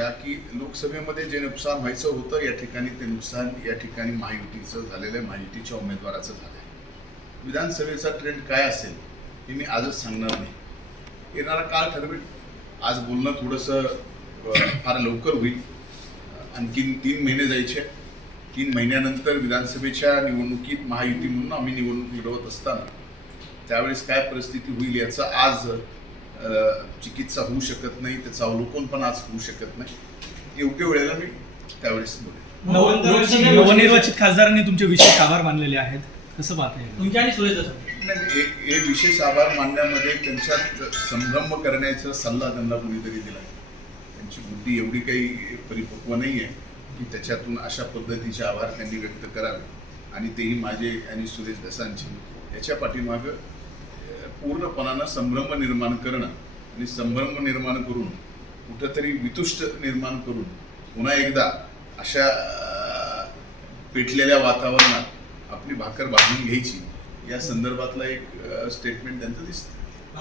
द्या की लोकसभेमध्ये जे नुकसान व्हायचं होतं या ठिकाणी ते नुकसान या ठिकाणी महायुतीचं झालेलं आहे महायुतीच्या उमेदवाराचं झालं आहे विधानसभेचा ट्रेंड काय असेल हे मी आजच सांगणार नाही. येणारा काळ ठरवेल. आज बोलणं थोडंसं फार लवकर होईल. आणखीन तीन महिने जायचे. तीन महिन्यानंतर विधानसभेच्या निवडणुकीत महायुती म्हणून आम्ही निवडणूक लढवत असताना त्यावेळेस काय परिस्थिती होईल याचं आज चिकित्सा होऊ शकत नाही त्याचं अवलोकन पण आज होऊ शकत नाही. योग्य वेळेला मी त्यावेळेस बोलेन नव- नव- नवनिर्वाचित खासदारांनी तुमचे विशेष आभार मानलेले आहेत. कसं पाहता येईल तुमच्या आणि सुरेश नाही एक हे विशेष आभार मानण्यामध्ये त्यांच्यात संभ्रम करण्याचा सल्ला त्यांना कुणीतरी दिला. त्यांची बुद्धी एवढी काही परिपक्व नाही आहे की त्याच्यातून अशा पद्धतीचे आभार त्यांनी व्यक्त करावे. आणि तेही माझे आणि सुरेश दसांचे याच्या पाठीमागं पूर्णपणानं संभ्रम निर्माण करणं आणि संभ्रम निर्माण करून कुठंतरी वितुष्ट निर्माण करून पुन्हा एकदा अशा पेटलेल्या वातावरणात आपली भाकर भाजून घ्यायची या संदर्भातला एक स्टेटमेंट त्यांचं दिसतं.